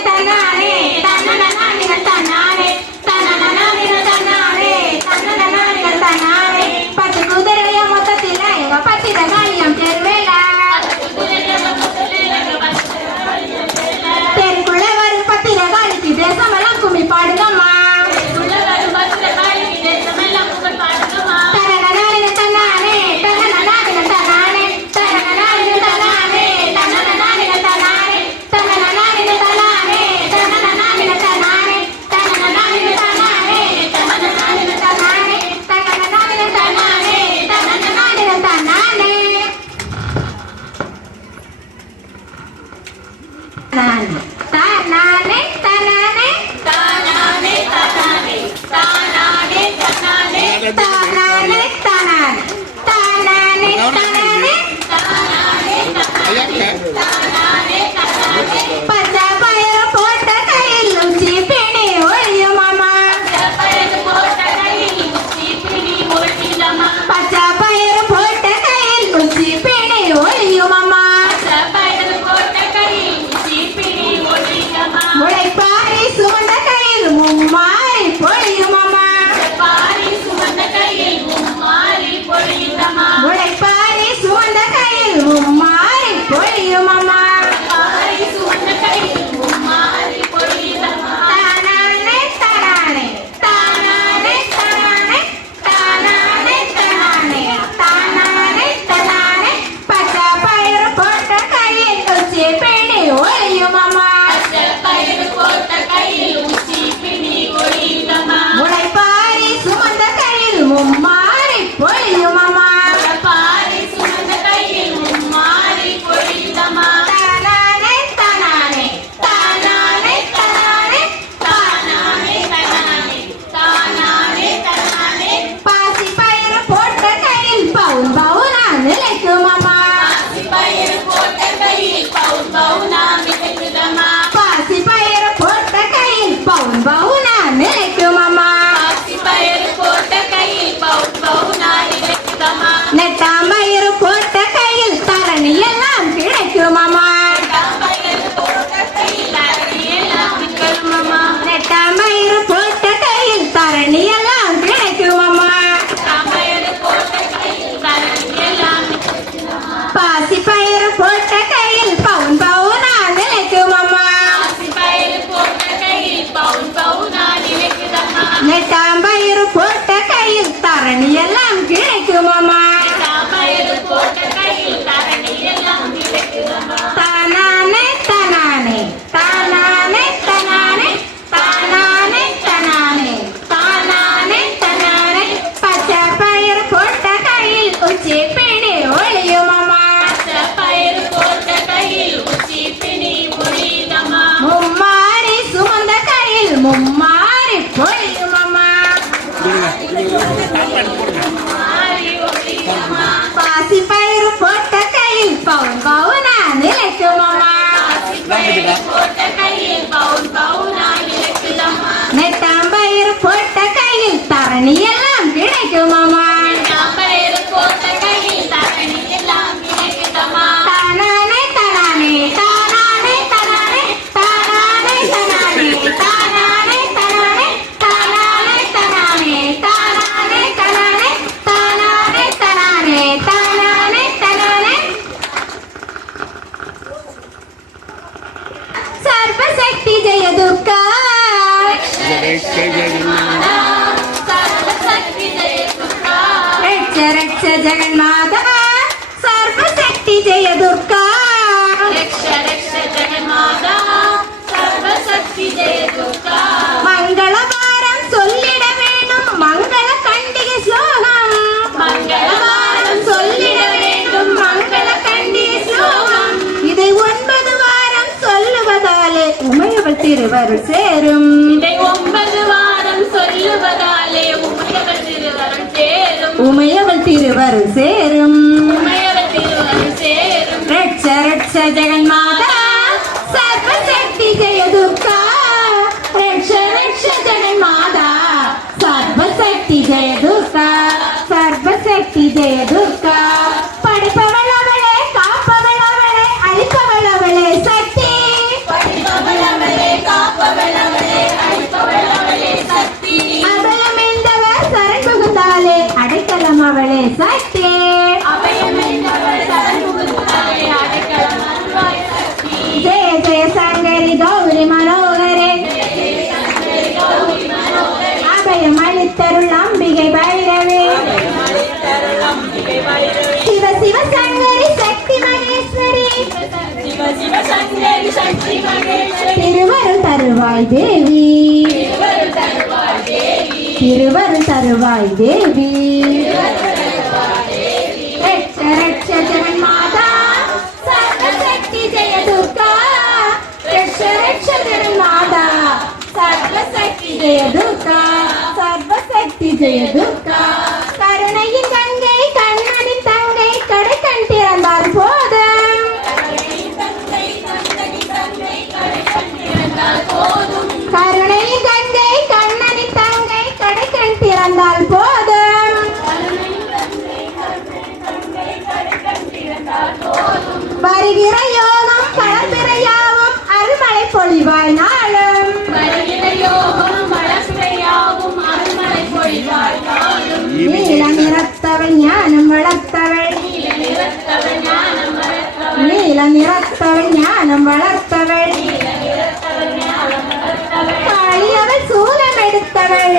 करताना आहे. தானானே தானானே தானானே தானானே தானானே தானானே 은방 ரட்ச ஜெகன்மாதா ரட்ச ரட்ச ஜெகன்மாதா சர்வசக்தி ஜெய துர்கா ரட்ச ரட்ச ஜெகன்மாதா சர்வசக்தி ஜெய துர்கா மங்களவாரம் சொல்லிட வேணும் மங்கள கண்டிகை ஸ்லோகம் மங்களவாரம் சொல்லிட வேண்டும் மங்கள கண்டிகை ஸ்லோகம் இதை ஒன்பது வாரம் சொல்லுவதாலே உமையவள் திருவருள் சேரும். உமையவள் திருவரு சேரும். சேரும். ரட்ச ரட்ச ஜெகன்மாதா. சிவ சிவ சங்கரி சக்தி மகேஸ்வரி சிவ சிவ சங்கரி சக்தி மகேஸ்வரி திருவருள் தருவாய் தேவி திருவருள் தருவாய் தேவி ஜெய துர்கா. சர்வசக்தி ஜெய துர்கா. பொழிவாய் நாளும். வருகிற நீல நிறத்தவள் ஞானம் வளர்த்தவள். நிறத்தவள் ஞானம் வளர்த்தவள் நீல நிறத்தவள் ஞானம் வளர்த்தவள். காளியவள் சூலம் எடுத்தவள்.